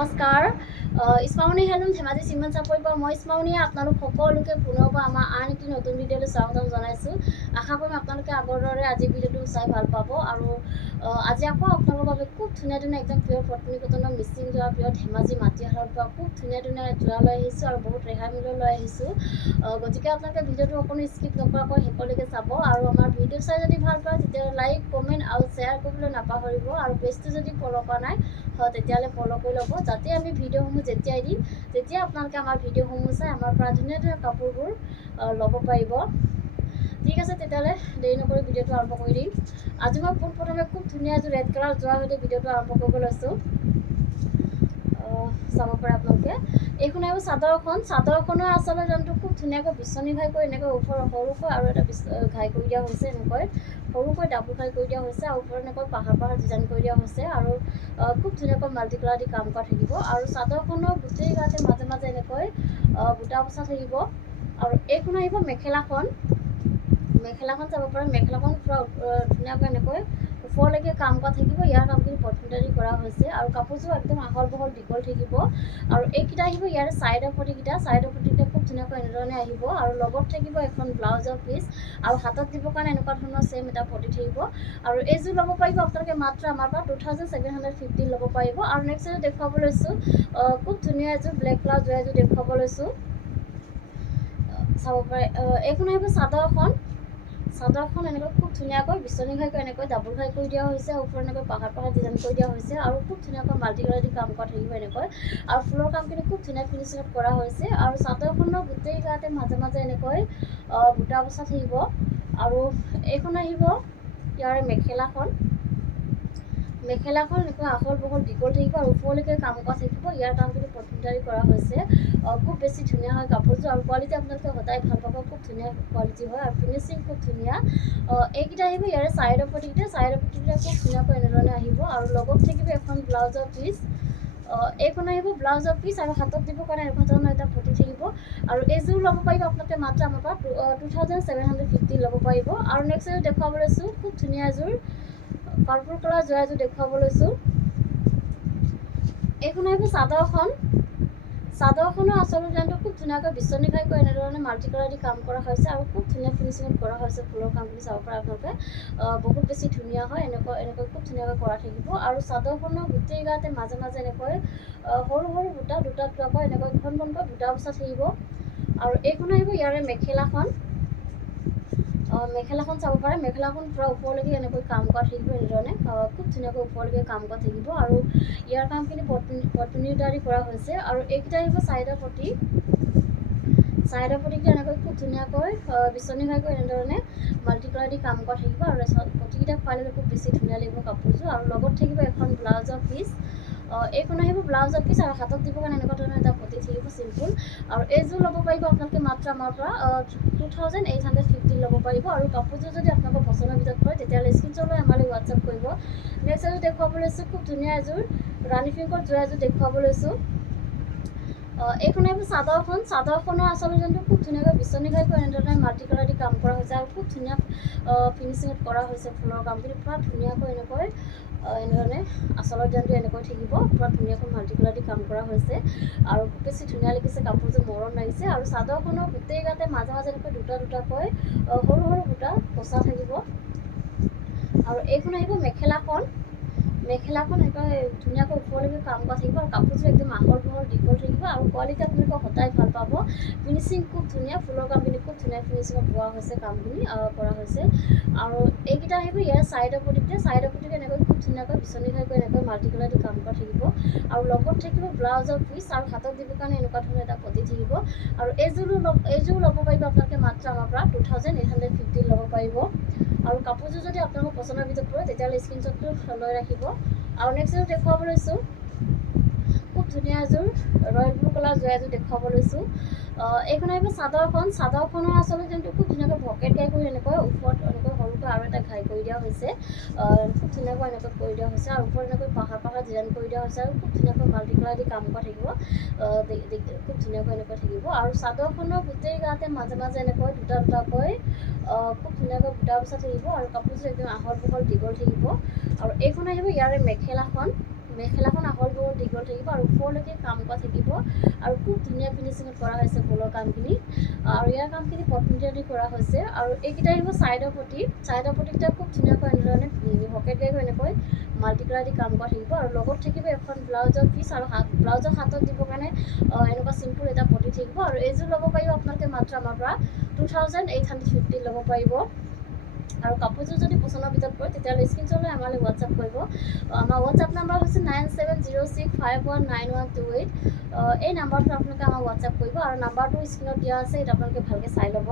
নমস্কাৰ ইছমামনি হেলুম ধেমাজি চিমেণ্ট চাপৰিৰ পৰা মই ইছমামনিয়ে আপোনালোক সকলোকে পুনৰবাৰ আমাৰ আন এটি নতুন ভিডিঅ'লৈ স্বাগতম জনাইছোঁ। আশা কৰিম আপোনালোকে আগৰ দৰে আজি ভিডিঅ'টো চাই ভাল পাব আৰু আজি আকৌ আপোনালোকৰ বাবে খুব ধুনীয়া ধুনীয়া একদম পিয়ৰ পত্নী কটনৰ মিচিং যোৰা পিয়ৰ ধেমাজি মাটিশালৰ পৰা খুব ধুনীয়া ধুনীয়া যোৰা লৈ আহিছোঁ আৰু বহুত ৰেহাই মূল্য লৈ আহিছোঁ। গতিকে আপোনালোকে ভিডিঅ'টো অকণো স্কিপ নকৰাকৈ শেষলৈকে চাব আৰু আমাৰ ভিডিঅ' চাই যদি ভাল পায় তেতিয়াহ'লে লাইক কমেণ্ট আৰু শ্বেয়াৰ কৰিবলৈ নাপাহৰিব আৰু পেজটো যদি ফ'ল' কৰা নাই তেতিয়াহ'লে ফ'ল' কৰি ল'ব, যাতে আমি ভিডিঅ'সমূহ যেতিয়াই দিম তেতিয়া আপোনালোকে আমাৰ ভিডিঅ'সমূহ চাই আমাৰ পৰা ধুনীয়া ধুনীয়া কাপোৰবোৰ ল'ব পাৰিব। ঠিক আছে, তেতিয়াহ'লে দেৰি নকৰি ভিডিঅ'টো আৰম্ভ কৰি দিম। আজি মই পোনপ্ৰথমে খুব ধুনীয়া এযোৰ ৰেড কালাৰ যোৱাৰ সৈতে ভিডিঅ'টো আৰম্ভ কৰিব লৈছোঁ। চাব পাৰে আপোনালোকে। এইখন আহিব চাদৰখনৰ আচলতে যোনটো খুব ধুনীয়াকৈ বিচনী ঘাই কৰি এনেকৈ ওপৰত সৰুকৈ আৰু এটা ঘাই কৰি দিয়া হৈছে, এনেকৈ সৰুকৈ ডাবুল ঘাই কৰি দিয়া হৈছে আৰু ওপৰত এনেকৈ পাহাৰ ডিজাইন কৰি দিয়া হৈছে আৰু খুব ধুনীয়াকৈ মাল্টি কালাৰ দি কাম কৰা থাকিব আৰু চাদৰখনৰ গোটেই গাতে মাজে মাজে এনেকৈ বুটা বচা থাকিব। আৰু এইখন আহিব মেখেলাখন চাব পাৰে। মেখেলাখন পূৰা ধুনীয়াকৈ এনেকৈ ওপৰলৈকে কাম কৰা থাকিব। ইয়াৰ কামখিনি পটমিটাৰী কৰা হৈছে আৰু কাপোৰযোৰ একদম আহল বহল দীঘল থাকিব আৰু এইকেইটা আহিব ইয়াৰ চাইডৰ পটিকেইটা খুব ধুনীয়াকৈ এনেধৰণে আহিব আৰু লগত থাকিব এখন ব্লাউজৰ পিচ আৰু হাতত দিবৰ কাৰণে এনেকুৱা ধৰণৰ ছেম এটা পটি থাকিব। আৰু এইযোৰ ল'ব পাৰিব আপোনালোকে মাত্ৰ আমাৰ পৰা 2750 ল'ব পাৰিব। আৰু নেক্সট এযোৰ দেখুৱাব লৈছোঁ, খুব ধুনীয়া এযোৰ ব্লেক কালাৰ যোৰা এযোৰ দেখুৱাব লৈছোঁ। চাব পাৰে। এইখন আহিব চাদৰখন এনেকৈ খুব ধুনীয়াকৈ বিচনী ঘাই কৰি এনেকৈ ডাবুল ঘাই কৰি দিয়া হৈছে, ওপৰত এনেকৈ পাহাৰ ডিজাইন কৰি দিয়া হৈছে আৰু খুব ধুনীয়াকৈ মাল্টি কালাৰ দি কাম কৰা থাকিব এনেকৈ। আৰু ফুলৰ কামখিনি খুব ধুনীয়া ফিনিচিঙত কৰা হৈছে আৰু চাদৰখনৰ গোটেই গাতে মাজে মাজে এনেকৈ বুটা বচা থাকিব। আৰু এইখন আহিব ইয়াৰ মেখেলাখন এনেকৈ আহল বহল দীঘল থাকিব আৰু ওপৰলৈকে কাম কৰা থাকিব। ইয়াৰ কামখিনি পটমিটাৰী কৰা হৈছে। খুব বেছি ধুনীয়া হয় কাপোৰযোৰ আৰু কোৱালিটি আপোনালোকে সদায় ভাল পাব। খুব ধুনীয়া কোৱালিটি হয় আৰু ফিনিচিং খুব ধুনীয়া। এইকেইটা আহিব ইয়াৰে চাইডৰ পটিকেইটা খুব ধুনীয়াকৈ এনেধৰণে আহিব আৰু লগত থাকিব এখন ব্লাউজৰ পিচ। এইখন আহিব ব্লাউজৰ পিচ আৰু হাতত দিবৰ কাৰণে এনেকুৱা ধৰণৰ এটা পটি থাকিব। আৰু এইযোৰ ল'ব পাৰিব আপোনালোকে মাত্ৰ আমাৰ পৰা 2750 ল'ব পাৰিব। আৰু নেক্সট এযোৰ দেখুৱাব লৈছোঁ, খুব ধুনীয়া এযোৰ পাৰ্পল কালাৰ যোৰা এযোৰ দেখুৱাব লৈছোঁ। এইখন আহিব চাদৰখনৰ আচল ডিজাইনটো খুব ধুনীয়াকৈ বিচনী ঘাই কৰি এনেধৰণে মাল্টি কালাৰ দি কাম কৰা হৈছে আৰু খুব ধুনীয়া ফিনিচিঙত কৰা হৈছে। ফুলৰ কামখিনি চাব পাৰে আপোনালোকে, বহুত বেছি ধুনীয়া হয়। এনেকৈ খুব ধুনীয়াকৈ কৰা থাকিব আৰু চাদৰখনৰ গোটেই গাতে মাজে মাজে এনেকৈ সৰু সৰু বুটা দুটাকৈ এনেকৈ ঘনকৈ বুটা বচা থাকিব। আৰু এইখন আহিব ইয়াৰে মেখেলাখন চাব পাৰে। মেখেলাখন পূৰা ওপৰলৈকে এনেকৈ কাম কৰা থাকিব এনেধৰণে, খুব ধুনীয়াকৈ ওপৰলৈকে কাম কৰা থাকিব আৰু ইয়াৰ কামখিনি পটমিটাৰী কৰা হৈছে। আৰু এইকেইটা আহিব চাইডৰ পটিকেইটা এনেকৈ খুব ধুনীয়াকৈ বিচনী ঘাই কৰি এনেধৰণে মাল্টি কালাৰ দি কাম কৰা থাকিব আৰু পটিকেইটা খুৱাই ল'লে খুব বেছি ধুনীয়া লাগিব কাপোৰযোৰ। আৰু লগত থাকিব এখন ব্লাউজৰ পিচ। এইখন আহিব ব্লাউজৰ পিচ আৰু হাতত দিবৰ কাৰণে এনেকুৱা ধৰণৰ এটা পটি থাকিব চিম্পুল। আৰু এইযোৰ ল'ব পাৰিব আপোনালোকে মাত্ৰ আমাৰ পৰা 2850 ল'ব পাৰিব। আৰু কাপোৰযোৰ যদি আপোনালোকৰ পচন্দৰ ভিতৰত পৰে তেতিয়াহ'লে স্ক্ৰীনশ্বট লৈ আমালৈ হোৱাটছআপ কৰিব। নেক্সট এযোৰ দেখুৱাব লৈছোঁ, খুব ধুনীয়া এযোৰ ৰাণী পিংকত যোৰা এযোৰ দেখুৱাব লৈছোঁ। এইখন আহিব চাদৰখনৰ আচল ডিজাইনটো খুব ধুনীয়াকৈ বিচনী ঘাই কৰি এনেধৰণে মাল্টি কালাৰ দি কাম কৰা হৈছে আৰু খুব ধুনীয়া ফিনিচিঙত কৰা হৈছে। ফুলৰ কামখিনি পূৰা ধুনীয়াকৈ এনেধৰণে আচলৰ ডিজাইনটো এনেকৈ থাকিব, পূৰা ধুনীয়াকৈ মাল্টি কালাৰ দি কাম কৰা হৈছে আৰু খুব বেছি ধুনীয়া লাগিছে। কাপোৰযোৰ মৰম লাগিছে আৰু চাদৰখনৰ গোটেই গাতে মাজে মাজে এনেকৈ দুটাকৈ সৰু সৰু বুটা বচা থাকিব। আৰু এইখন আহিব মেখেলাখন এনেকৈ ধুনীয়াকৈ ওপৰলৈকে কাম কৰা থাকিব আৰু কাপোৰযোৰ একদম আহল বহল দীঘল থাকিব আৰু কোৱালিটি আপোনালোকে সদায় ভাল পাব। ফিনিচিং খুব ধুনীয়া, ফুলৰ কামখিনি খুব ধুনীয়া ফিনিচিঙত পোৱা হৈছে, কামখিনি কৰা হৈছে। আৰু এইকেইটা আহিব ইয়াৰ চাইডৰ পটিকেইটা এনেকৈ খুব ধুনীয়াকৈ বিচনী ঘাই কৰি এনেকৈ মাল্টি কালাৰ দি কাম কৰা থাকিব। আৰু লগত থাকিব ব্লাউজৰ পিচ আৰু হাতত দিবৰ কাৰণে এনেকুৱা ধৰণৰ এটা পটি থাকিব। আৰু এইযোৰ ল'ব পাৰিব আপোনালোকে মাত্ৰ আমাৰ পৰা 2850 ল'ব পাৰিব। আৰু কাপোৰযোৰ যদি আপোনালোকৰ পচন্দৰ ভিতৰত পৰে তেতিয়াহ'লে স্ক্ৰীনশ্বটটো লৈ ৰাখিব। আৰু নেক্সট এযোৰ দেখুৱাব লৈছোঁ, খুব ধুনীয়া এযোৰ ৰয়েল ব্লু কালাৰ যোৰা এযোৰ দেখুৱাব লৈছোঁ। এইখন আহিব চাদৰখনৰ আচলতে যোনটো খুব ধুনীয়াকৈ ভকেট ঘাই কৰি এনেকৈ ওপৰত এনেকৈ সৰুকৈ আৰু এটা ঘাই কৰি দিয়া হৈছে, খুব ধুনীয়াকৈ এনেকৈ কৰি দিয়া হৈছে আৰু ওপৰত এনেকৈ পাহাৰ ডিজাইন কৰি দিয়া হৈছে আৰু খুব ধুনীয়াকৈ মাল্টি কালাৰ দি কাম কৰা থাকিব। খুব ধুনীয়াকৈ এনেকৈ থাকিব আৰু চাদৰখনৰ গোটেই গাতে মাজে মাজে এনেকৈ দুটাকৈ খুব ধুনীয়াকৈ বুটা বচা থাকিব আৰু কাপোৰযোৰ একদম আহল বহল দীঘল থাকিব। আৰু এইখন আহিব ইয়াৰে মেখেলাখন আহল বহল দীঘল থাকিব আৰু ওপৰলৈকে কাম কৰা থাকিব আৰু খুব ধুনীয়া ফিনিচিঙত কৰা হৈছে ফুলৰ কামখিনি আৰু ইয়াৰ কামখিনি পটমিটাৰি কৰা হৈছে আৰু এইকেইটা আহিব ছাইডৰ পটিকেইটা খুব ধুনীয়াকৈ এনেধৰণে পকেটকৈ এনেকৈ মাল্টি কালাৰ দি কাম কৰা থাকিব আৰু লগত থাকিব এখন ব্লাউজৰ পিচ আৰু ব্লাউজৰ হাতত দিবৰ কাৰণে এনেকুৱা চিম্পুল এটা পটি থাকিব আৰু এইযোৰ ল'ব পাৰিব আপোনালোকে মাত্ৰ আমাৰ পৰা 2850 ল'ব পাৰিব আৰু কাপোৰযোৰ যদি পচন্দৰ ভিতৰত পৰে তেতিয়াহ'লে স্ক্ৰীনশ্বট লৈ আমালৈ হোৱাটছআপ কৰিব আমাৰ হোৱাটছআপ নাম্বাৰ হৈছে 9706519128 এই নাম্বাৰটোত আপোনালোকে আমাক হোৱাটছআপ কৰিব আৰু নাম্বাৰটো স্ক্ৰীনত দিয়া আছে এইটো আপোনালোকে ভালকৈ চাই ল'ব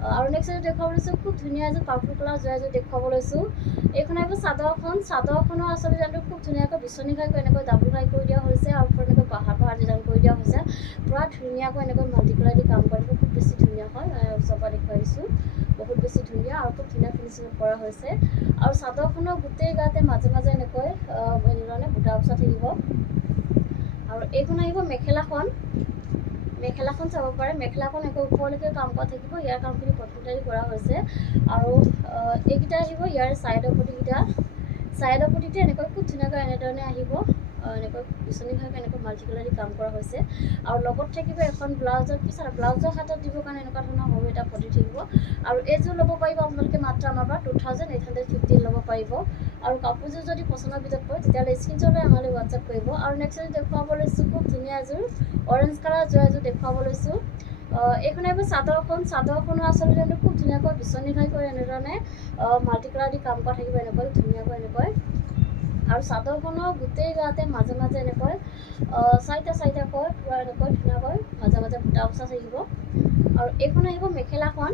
আৰু নেক্সট এযোৰ দেখুৱাব লৈছোঁ খুব ধুনীয়া এযোৰ পাৰ্পল কালাৰ যোৱা এযোৰ দেখুৱাব লৈছোঁ এইখন আহিব চাদৰখনৰ আচলতে ডিজাইনটো খুব ধুনীয়াকৈ বিচনী ঘাইকৈ এনেকৈ ডাবুল ঘাই কৰি দিয়া হৈছে আৰু ওপৰত এনেকৈ পাহাৰ ডিজাইন কৰি দিয়া হৈছে পূৰা ধুনীয়াকৈ এনেকৈ মাল্টি কালাৰ দি কাম কৰিব খুব বেছি ধুনীয়া হয় ওচৰৰ পৰা দেখুৱাই দিছোঁ বহুত বেছি ধুনীয়া আৰু খুব ধুনীয়া ফিনিচিঙত কৰা হৈছে আৰু চাদৰখনৰ গোটেই গাতে মাজে মাজে এনেকৈ এনেধৰণে বুটা বচা থাকিব আৰু এইখন আহিব মেখেলাখন চাব পাৰে মেখেলাখন একো ওপৰলৈকে কাম কৰা থাকিব ইয়াৰ কামখিনি পটমিটাৰি কৰা হৈছে আৰু এইকেইটা আহিব ইয়াৰ ছাইডৰ পটিকেইটা এনেকৈ খুব ধুনীয়াকৈ এনেধৰণে আহিব এনেকৈ বিচনী ঘাইকৈ এনেকৈ মাল্টি কালাৰ দি কাম কৰা হৈছে আৰু লগত থাকিব এখন ব্লাউজৰ পিচ আৰু ব্লাউজৰ হাতত দিবৰ কাৰণে এনেকুৱা ধৰণৰ সৰু এটা পটি থাকিব আৰু এইযোৰ ল'ব পাৰিব আপোনালোকে মাত্ৰ আমাৰ পৰা 2850 ল'ব পাৰিব আৰু কাপোৰযোৰ যদি পচন্দৰ ভিতৰত পৰে তেতিয়াহ'লে স্ক্ৰীনশ্বট লৈ আমালৈ হোৱাটছআপ কৰিব আৰু নেক্সট এযোৰ দেখুৱাব লৈছোঁ খুব ধুনীয়া এযোৰ অৰেঞ্জ কালাৰ যোৱা এযোৰ দেখুৱাব লৈছোঁ এইখন আহিব চাদৰখনৰ আচলতে খুব ধুনীয়াকৈ বিচনী ঘাই কৰি এনেধৰণে মাল্টি কালাৰ দি কাম কৰা থাকিব এনেকৈ ধুনীয়াকৈ এনেকৈ আৰু চাদৰখনৰ গোটেই গাতে মাজে মাজে এনেকৈ চাৰিটাকৈ পূৰা এনেকৈ ধুনীয়াকৈ মাজে মাজে বুটা বচা থাকিব আৰু এইখন আহিব মেখেলাখন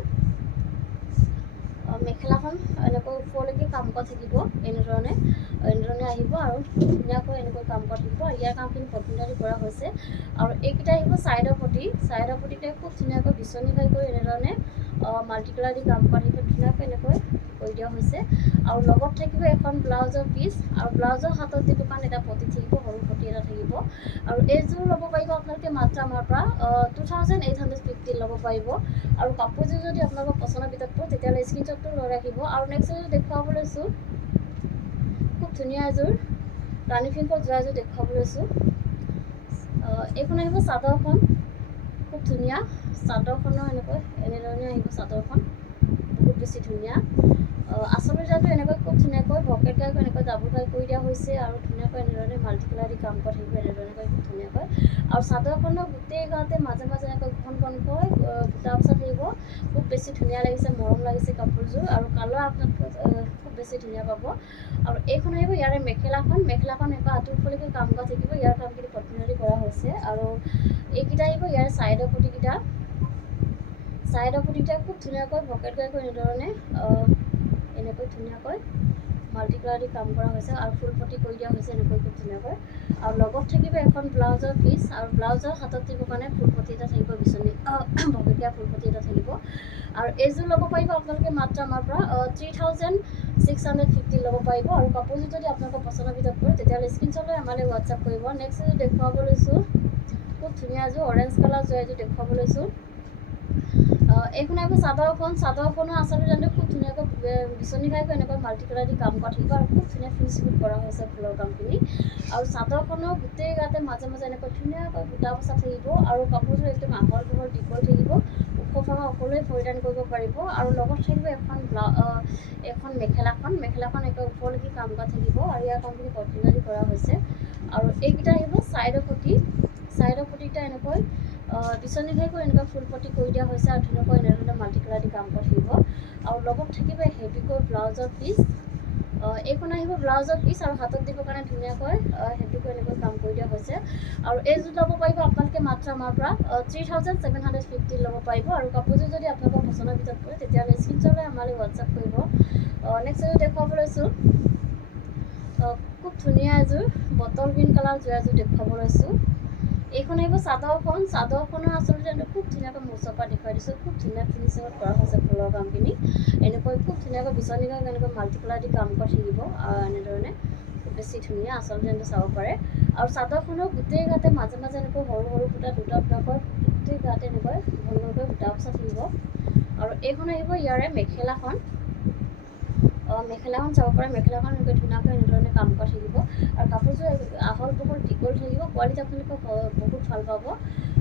এনেকৈ ওপৰলৈকে কাম কৰা থাকিব এনেধৰণে আহিব আৰু ধুনীয়াকৈ এনেকৈ কাম কৰা থাকিব ইয়াৰ কামখিনি পটমিটাৰি কৰা হৈছে আৰু এইকেইটা আহিব ছাইডৰ পটিতে খুব ধুনীয়াকৈ বিচনী ঘাই কৰি এনেধৰণে মাল্টি কালাৰ দি কাম কৰা থাকিব ধুনীয়াকৈ এনেকৈ কৰি দিয়া হৈছে আৰু লগত থাকিব এখন ব্লাউজৰ পিচ আৰু ব্লাউজৰ হাতত দিবৰ কাৰণে এটা পটি থাকিব সৰু পটি এটা থাকিব আৰু এইযোৰ ল'ব পাৰিব আপোনালোকে মাত্ৰ আমাৰ পৰা 2850 ল'ব পাৰিব আৰু কাপোৰযোৰ যদি আপোনালোকৰ পচন্দৰ ভিতৰত পৰে তেতিয়াহ'লে স্ক্ৰীনশ্বটটো লৈ ৰাখিব আৰু নেক্সট এযোৰ দেখুৱাব লৈছোঁ খুব ধুনীয়া এযোৰ ৰাণী পিংকত যোৱা এযোৰ দেখুৱাব লৈছোঁ এইখন আহিব চাদৰখন খুব ধুনীয়া চাদৰখনৰ এনেধৰণে আহিব চাদৰখন বহুত বেছি ধুনীয়া আচল ডিজাইনটো এনেকৈ খুব ধুনীয়াকৈ পকেট ঘাইকৈ এনেকৈ ডাবুল ঘাই কৰি দিয়া হৈছে আৰু ধুনীয়াকৈ এনেধৰণে মাল্টি কালাৰ দি কাম কৰা থাকিব এনেধৰণে খুব ধুনীয়াকৈ আৰু চাদৰখনৰ গোটেই গাতে মাজে মাজে এনেকৈ ঘনকৈ বুটা বচা থাকিব খুব বেছি ধুনীয়া লাগিছে মৰম লাগিছে কাপোৰযোৰ আৰু কালাৰ আপোনালোকে খুব বেছি ধুনীয়া পাব আৰু এইখন আহিব ইয়াৰে মেখেলাখন এনেকৈ আঁঠুৰফালেকৈ কাম কৰা থাকিব ইয়াৰ কামখিনি পটমিটাৰি কৰা হৈছে আৰু এইকেইটা আহিব ইয়াৰ ছাইডৰ পটিকেইটা খুব ধুনীয়াকৈ পকেট ঘাইকৈ এনেকৈ ধুনীয়াকৈ মাল্টি কালাৰ দি কাম কৰা হৈছে আৰু ফুল পটি কৰি দিয়া হৈছে এনেকৈ খুব ধুনীয়াকৈ আৰু লগত থাকিব এখন ব্লাউজৰ পিচ আৰু ব্লাউজৰ হাতত দিবৰ কাৰণে ফুল পটি এটা থাকিব বিচনী ভকেটীয়া ফুল পটি এটা থাকিব আৰু এইযোৰ ল'ব পাৰিব আপোনালোকে মাত্ৰ আমাৰ পৰা 3650 ল'ব পাৰিব আৰু কাপোৰযোৰ যদি আপোনালোকৰ পচন্দৰ ভিতৰত পৰে তেতিয়াহ'লে স্ক্ৰীনশ্বট লৈ আমালৈ হোৱাটছআপ কৰিব নেক্সট এযোৰ দেখুৱাব লৈছোঁ খুব ধুনীয়া এযোৰ অৰেঞ্জ কালাৰ যোৱা এযোৰ দেখুৱাব লৈছোঁ এইখন আহিব চাদৰখনৰ আচলতে ডিজাইনটো খুব ধুনীয়াকৈ বিচনী ঘাইকৈ এনেকৈ মাল্টি কালাৰ দি কাম কৰা থাকিব আৰু খুব ধুনীয়া ফিনিচিঙত কৰা হৈছে ফুলৰ কামখিনি আৰু চাদৰখনৰ গোটেই গাতে মাজে মাজে এনেকৈ ধুনীয়াকৈ বুটা বচা থাকিব আৰু কাপোৰযোৰ একদম আহল বহল দীঘল থাকিব ওখ থকা সকলোৱে পৰিধান কৰিব পাৰিব আৰু লগত থাকিব এখন মেখেলাখন একে ওপৰলৈকে কাম কৰা থাকিব আৰু ইয়াৰ কামখিনি পটমিটাৰি কৰা হৈছে আৰু এইকেইটা আহিব ছাইডৰ পটিকেইটা এনেকৈ বিচনী ঘাইকৈ এনেকৈ ফুল পটি কৰি দিয়া হৈছে আৰু ধুনীয়াকৈ এনেধৰণে মাল্টি কালাৰ দি কাম কৰি থাকিব আৰু লগত থাকিব হেভিকৈ ব্লাউজৰ পিচ এইখন আহিব ব্লাউজৰ পিচ আৰু হাতত দিবৰ কাৰণে ধুনীয়াকৈ হেভিকৈ এনেকৈ কাম কৰি দিয়া হৈছে আৰু এইযোৰ ল'ব পাৰিব আপোনালোকে মাত্ৰ আমাৰ পৰা 3750 ল'ব পাৰিব আৰু কাপোৰযোৰ যদি আপোনালোকৰ পচন্দৰ ভিতৰত পৰে তেতিয়াহ'লে স্ক্ৰীনশ্বট লৈ আমালৈ হোৱাটছআপ কৰিব নেক্সট এযোৰ দেখুৱাব লৈছোঁ খুব ধুনীয়া এযোৰ বটল গ্ৰীণ কালাৰ যোৱা এযোৰ দেখুৱাব লৈছোঁ এইখন আহিব চাদৰখনৰ আচলতে খুব ধুনীয়াকৈ মোচৰ পৰা দেখুৱাই দিছোঁ খুব ধুনীয়া ফিনিচিঙত কৰা হৈছে ফুলৰ কামখিনি এনেকৈ খুব ধুনীয়াকৈ বিচনী ঘাই এনেকৈ মাল্টি কালাৰ দি কাম কৰা থাকিব এনেধৰণে খুব বেছি ধুনীয়া আচল ডিজাইনটো চাব পাৰে আৰু চাদৰখনৰ গোটেই গাতে মাজে মাজে এনেকৈ সৰু বুটা দুটাকৈ গোটেই গাতে এনেকৈ ঘনকৈ বুটা বচা থাকিব আৰু এইখন আহিব ইয়াৰে মেখেলাখন চাব পাৰে মেখেলাখন এনেকৈ ধুনীয়াকৈ এনেধৰণে কাম কৰা থাকিব আৰু কাপোৰযোৰ আহল বহল দীঘল থাকিব কোৱালিটি আপোনালোকে বহুত ভাল পাব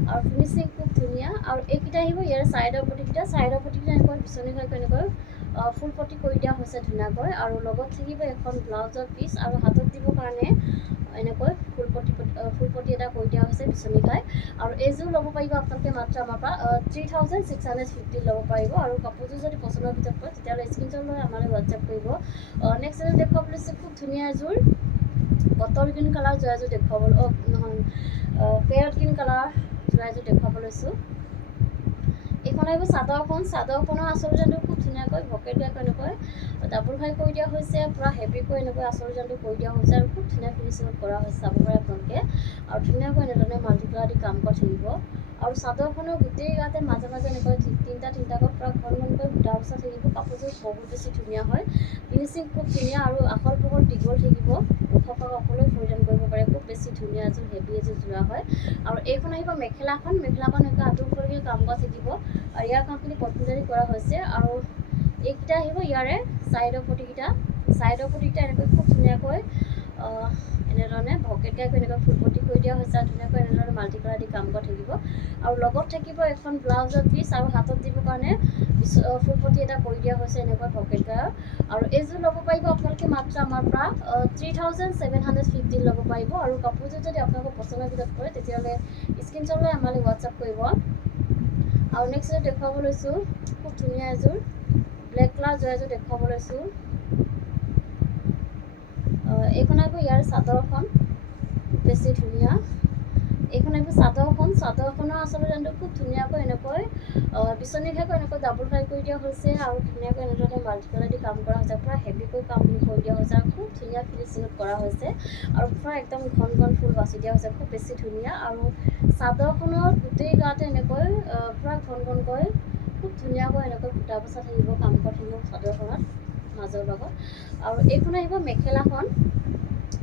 আৰু ফিনিচিং খুব ধুনীয়া আৰু এইকেইটা আহিব ইয়াৰ ছাইডৰ পটিকেইটা এনেকৈ বিচনী ঘাইকৈ এনেকৈ ফুল পটি কৰি দিয়া হৈছে ধুনীয়াকৈ আৰু লগত থাকিব এখন ব্লাউজৰ পিচ আৰু হাতত দিবৰ কাৰণে এনেকৈ ফুল পটি এটা কৰি দিয়া হৈছে বিচনী ঘাই আৰু এইযোৰ ল'ব পাৰিব আপোনালোকে মাত্ৰ আমাৰ পৰা 3650 ল'ব পাৰিব আৰু কাপোৰযোৰ যদি পচন্দৰ ভিতৰত পৰে তেতিয়াহ'লে স্ক্ৰীনশ্বট লৈ আমালৈ হোৱাটছএপ কৰিব নেক্সট এযোৰ দেখুৱাবলৈ লৈছে খুব ধুনীয়া এযোৰ বটল গ্ৰীণ কালাৰ যোৰা এযোৰ দেখুৱাবলৈ নহয় পেৰট গ্ৰীণ কালাৰ যোৰা এযোৰ দেখুৱাব লৈছোঁ এইখন আহিব চাদৰখনৰ আচল ডিজাইনটো খুব ধুনীয়াকৈ ভকেট গাইকৈ এনেকৈ ডাবুল ঘাই কৰি দিয়া হৈছে পূৰা হেভিকৈ এনেকৈ আচল ডিজাইনটো কৰি দিয়া হৈছে আৰু খুব ধুনীয়া ফিনিচিঙত কৰা হৈছে চাব পাৰে আপোনালোকে আৰু ধুনীয়াকৈ এনেধৰণে মাল্টি কালাৰ দি কাম কৰা থাকিব আৰু চাদৰখনৰ গোটেই গাতে মাজে মাজে এনেকৈ তিনিটাকৈ পূৰা ঘনকৈ বুটা বচা থাকিব কাপোৰযোৰ বহুত বেছি ধুনীয়া হয় ফিনিচিং খুব ধুনীয়া আৰু আহল বহল দীঘল থাকিব ওখ সকলোৱে পৰিধান কৰিব পাৰে খুব বেছি ধুনীয়া এযোৰ হেভি এযোৰ যোৰা হয় আৰু এইখন আহিব মেখেলাখন এনেকৈ আঁঠু ফুলকৈ কাম কৰা থাকিব আৰু ইয়াৰ কামখিনি কটনজাৰী কৰা হৈছে আৰু এইকেইটা আহিব ইয়াৰে ছাইডৰ পটিকেইটা এনেকৈ খুব ধুনীয়াকৈ এনেধৰণে ভকেট গাইকৈ এনেকৈ ফুল পটি কৰি দিয়া হৈছে আৰু ধুনীয়াকৈ এনেধৰণে মাল্টি কালাৰ দি কাম কৰা থাকিব আৰু লগত থাকিব এখন ব্লাউজৰ পিচ আৰু হাতত দিবৰ কাৰণে ফুল পটি এটা কৰি দিয়া হৈছে এনেকৈ ভকেট গাইৰ আৰু এইযোৰ ল'ব পাৰিব আপোনালোকে মাত্ৰ আমাৰ পৰা 3750 ল'ব পাৰিব আৰু কাপোৰযোৰ যদি আপোনালোকৰ পচন্দৰ ভিতৰত পৰে তেতিয়াহ'লে স্ক্ৰীনশ্বট লৈ আমালৈ হোৱাটছআপ কৰিব আৰু নেক্সট এযোৰ দেখুৱাব লৈছোঁ খুব ধুনীয়া এযোৰ ব্লেক কালাৰ যোৰা এযোৰ দেখুৱাব লৈছোঁ এইখন আহিব ইয়াৰ চাদৰখন খুব বেছি ধুনীয়া এইখন আহিব চাদৰখনৰ আচলতে ডিজাইনটো খুব ধুনীয়াকৈ এনেকৈ বিচনী ঘাইকৈ এনেকৈ ডাবুল ঘাই কৰি দিয়া হৈছে আৰু ধুনীয়াকৈ এনেধৰণে মাল্টি কালাৰ দি কাম কৰা হৈছে পূৰা হেভিকৈ কামখিনি কৰি দিয়া হৈছে আৰু খুব ধুনীয়া ফিনিচিঙত কৰা হৈছে আৰু পূৰা একদম ঘন ফুল বাছি দিয়া হৈছে খুব বেছি ধুনীয়া আৰু চাদৰখনৰ গোটেই গাতে এনেকৈ পূৰা ঘনকৈ খুব ধুনীয়াকৈ এনেকৈ বুটা বচা থাকিব কাম কৰা থাকিব চাদৰখনত মাজৰ লগত আৰু এইখন আহিব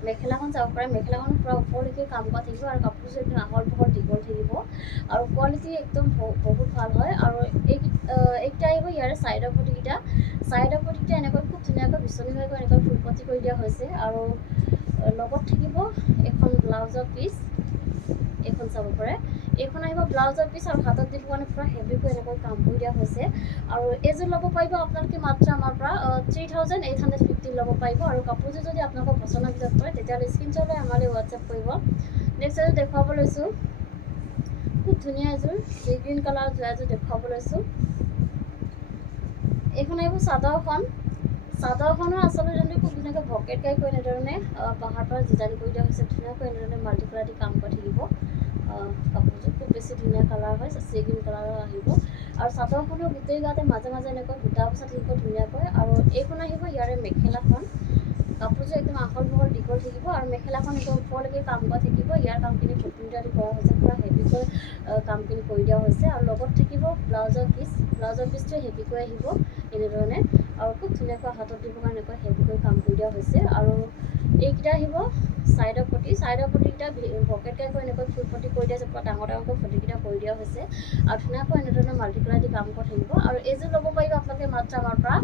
মেখেলাখন চাব পাৰে মেখেলাখন পূৰা ওপৰলৈকে কাম কৰা থাকিব আৰু কাপোৰযোৰ একদম আহল বহল দীঘল থাকিব আৰু কোৱালিটি একদম বহুত ভাল হয় আৰু এইকেইটা আহিব ইয়াৰে ছাইডৰ পটিকেইটা এনেকৈ খুব ধুনীয়াকৈ বিচনী ঘাইকৈ এনেকৈ ফুল পটি কৰি দিয়া হৈছে আৰু লগত থাকিব এখন ব্লাউজৰ পিচ এইখন চাব পাৰে এইখন আহিব ব্লাউজৰ পিচ আৰু হাতত দিব কাৰণে পূৰা হেভিকৈ এনেকৈ কাম কৰি দিয়া হৈছে আৰু এইযোৰ ল'ব পাৰিব আপোনালোকে মাত্ৰ আমাৰ পৰা 3850 ল'ব পাৰিব আৰু কাপোৰযোৰ যদি আপোনালোকৰ পচন্দৰ ভিতৰত পৰে তেতিয়াহ'লে স্ক্ৰীনশ্বট লৈ আমালৈ হোৱাটছআপ কৰিব নেক্সট এযোৰ দেখুৱাব লৈছোঁ খুব ধুনীয়া এযোৰ চি গ্ৰীণ কালাৰ যোৰা এযোৰ দেখুৱাব লৈছোঁ এইখন আহিব চাদৰখনৰ আচলতে ডিজাইনটো খুব ধুনীয়াকৈ ভকেট গাইকৈ এনেধৰণে পাহাৰ পৰা ডিজাইন কৰি দিয়া হৈছে ধুনীয়াকৈ এনেধৰণে মাল্টি কালাৰ দি কাম কৰি থাকিব কাপোৰযোৰ খুব বেছি ধুনীয়া কালাৰ হয় চি গ্ৰীণ কালাৰৰ আহিব আৰু চাদৰখনৰ গোটেই গাতে মাজে মাজে এনেকৈ বুটা বচা থাকিব ধুনীয়াকৈ আৰু এইখন আহিব ইয়াৰে মেখেলাখন কাপোৰযোৰ একদম আহল বহল দীঘল থাকিব আৰু মেখেলাখন একদম ওপৰলৈকে কাম কৰা থাকিব ইয়াৰ কামখিনি কটনজাৰী কৰা হৈছে পূৰা হেভিকৈ কামখিনি কৰি দিয়া হৈছে আৰু লগত থাকিব ব্লাউজৰ পিচটো হেভিকৈ আহিব এনেধৰণে আৰু খুব ধুনীয়াকৈ হাতত দিবৰ কাৰণে এনেকৈ হেভিকৈ কাম কৰি দিয়া হৈছে আৰু এইকেইটা আহিব ছাইডৰ পটিকেইটা ভকেট গাইকৈ এনেকৈ ফুল পটি কৰি দিয়া হৈছে পূৰা ডাঙৰকৈ পটিকেইটা কৰি দিয়া হৈছে আৰু ধুনীয়াকৈ এনেধৰণে মাল্টি কালাৰ দি কাম কৰি থাকিব আৰু এইযোৰ ল'ব পাৰিব আপোনালোকে মাত্ৰ আমাৰ পৰা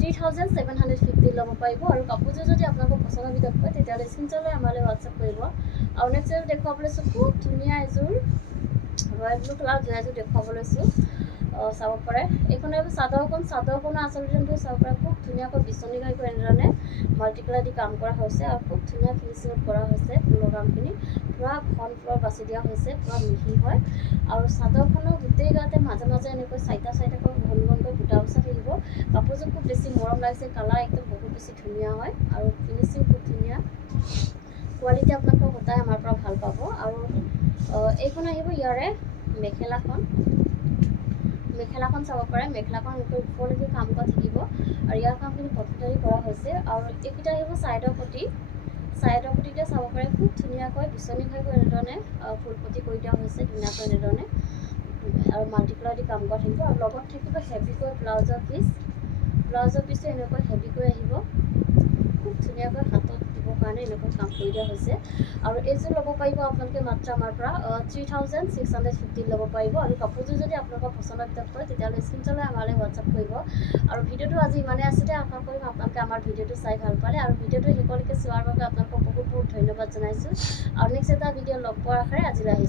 3750 ল'ব পাৰিব আৰু কাপোৰযোৰ যদি আপোনালোকৰ পচন্দৰ ভিতৰত পৰে তেতিয়াহ'লে স্ক্ৰীনশ্বট লৈ আমালৈ হোৱাটছআপ কৰিব আৰু নেক্সট এযোৰ দেখুৱাব লৈছোঁ খুব ধুনীয়া এযোৰ ৰয়েল ব্লু কালাৰ যোৰা এযোৰ দেখুৱাব লৈছোঁ চাব পাৰে এইখন আহিব চাদৰখনৰ আচল ডিজাইনটো চাব পাৰে খুব ধুনীয়াকৈ বিচনী ঘাইকৈ এনেধৰণে মাল্টি কালাৰ দি কাম কৰা হৈছে আৰু খুব ধুনীয়া ফিনিচিঙত কৰা হৈছে ফুলৰ কামখিনি পূৰা ঘন ফুলৰ বাছি দিয়া হৈছে পূৰা মিহি হয় আৰু চাদৰখনৰ গোটেই গাতে মাজে মাজে এনেকৈ চাৰিটাকৈ ঘনকৈ বুটা বচা থাকিব কাপোৰযোৰ খুব বেছি মৰম লাগিছে কালাৰ একদম বহুত বেছি ধুনীয়া হয় আৰু ফিনিচিং খুব ধুনীয়া কোৱালিটি আপোনালোকক সদায় আমাৰ পৰা ভাল পাব আৰু এইখন আহিব ইয়াৰে মেখেলাখন চাব পাৰে মেখেলাখন এনেকৈ ওপৰলৈকে কাম কৰা থাকিব আৰু ইয়াৰ কামখিনি কটনজাৰী কৰা হৈছে আৰু এইকেইটা আহিব ছাইডৰ পটিতে চাব পাৰে খুব ধুনীয়াকৈ বিচনী ঘাইকৈ এনেধৰণে ফুল পটি কৰি দিয়া হৈছে ধুনীয়াকৈ এনেধৰণে আৰু মাল্টি কালাৰ দি কাম কৰা থাকিব আৰু লগত থাকিব হেভিকৈ ব্লাউজৰ পিচটো এনেকৈ হেভিকৈ আহিব খুব ধুনীয়াকৈ হাতত দিব কৰিবৰ কাৰণে এনেকুৱা কাম কৰি দিয়া হৈছে আৰু এইযোৰ ল'ব পাৰিব আপোনালোকে মাত্ৰ আমাৰ পৰা 3650 ল'ব পাৰিব আৰু কাপোৰযোৰ যদি আপোনালোকৰ পচন্দৰ ভিতৰত হয় তেতিয়াহ'লে স্ক্ৰীনশ্বট লৈ আমালৈ হোৱাটছআপ কৰিব আৰু ভিডিঅ'টো আজি ইমানেই আছিলে আশা কৰিম আপোনালোকে আমাৰ ভিডিঅ'টো চাই ভাল পালে আৰু ভিডিঅ'টো শেষলৈকে চোৱাৰ বাবে আপোনালোকক বহুত বহুত ধন্যবাদ জনাইছোঁ আৰু নেক্সট এটা ভিডিঅ' লগ পোৱাৰ আশাৰে আজিলৈ আহিছোঁ